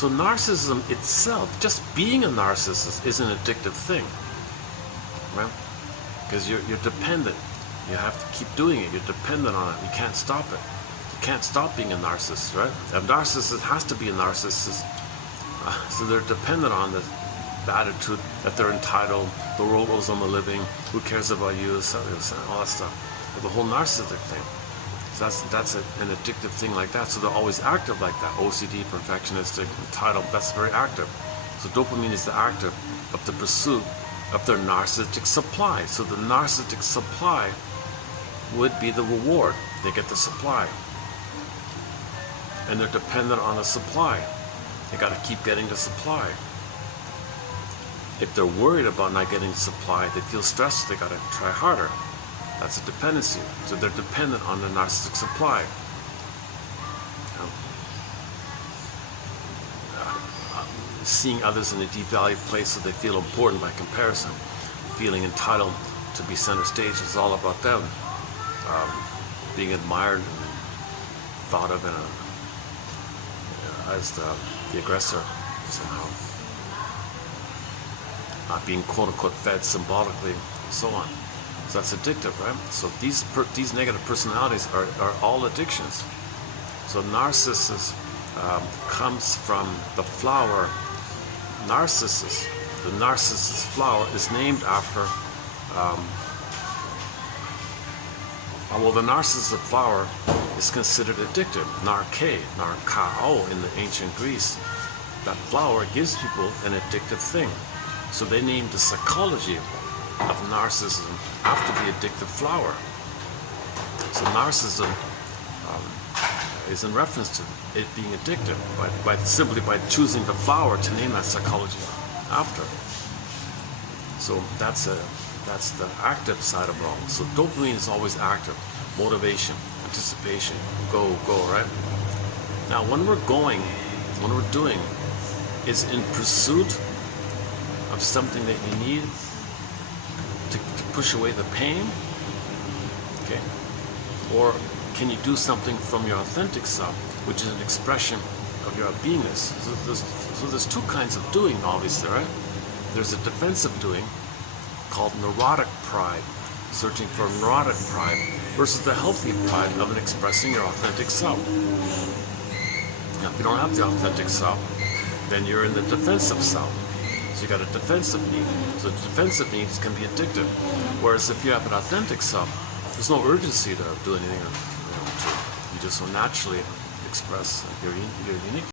So narcissism itself, just being a narcissist, is an addictive thing, right? Because you're dependent. You have to keep doing it. You're dependent on it. You can't stop it. You can't stop being a narcissist, right? A narcissist has to be a narcissist. So they're dependent on the attitude that they're entitled, the world owes them a living, who cares about you, all that stuff. The whole narcissistic thing. So that's an addictive thing like that. So they're always active like that. OCD, perfectionistic, entitled, that's very active. So dopamine is the active of the pursuit of their narcissistic supply. So the narcissistic supply would be the reward. They get the supply. And they're dependent on the supply. They got to keep getting the supply. If they're worried about not getting the supply, they feel stressed, they got to try harder. That's a dependency. So they're dependent on the narcissistic supply. Seeing others in a devalued place so they feel important by comparison. Feeling entitled to be center stage is all about them. Being admired, thought of as the aggressor somehow. Not being quote-unquote fed symbolically, and so on. So that's addictive, right? So these negative personalities are all addictions. So narcissism comes from the flower. Narcissus, the narcissus flower, is named after, well, the narcissus flower is considered addictive. Narkao in the ancient Greece. That flower gives people an addictive thing. So they named the psychology of narcissism after the addictive flower. So narcissism is in reference to it being addictive simply by choosing the flower to name that psychology after. So that's the active side of it all. So dopamine is always active. Motivation, anticipation, go, right? Now when we're doing is in pursuit of something that you need to push away the pain, okay? Or can you do something from your authentic self, which is an expression of your beingness? So there's two kinds of doing, obviously, right? There's a defensive doing called neurotic pride, searching for neurotic pride, versus the healthy pride of expressing your authentic self. Now, if you don't have the authentic self, then you're in the defensive self. So you got a defensive need. So the defensive needs can be addictive. Whereas if you have an authentic self, there's no urgency to do anything. You just so naturally express your unique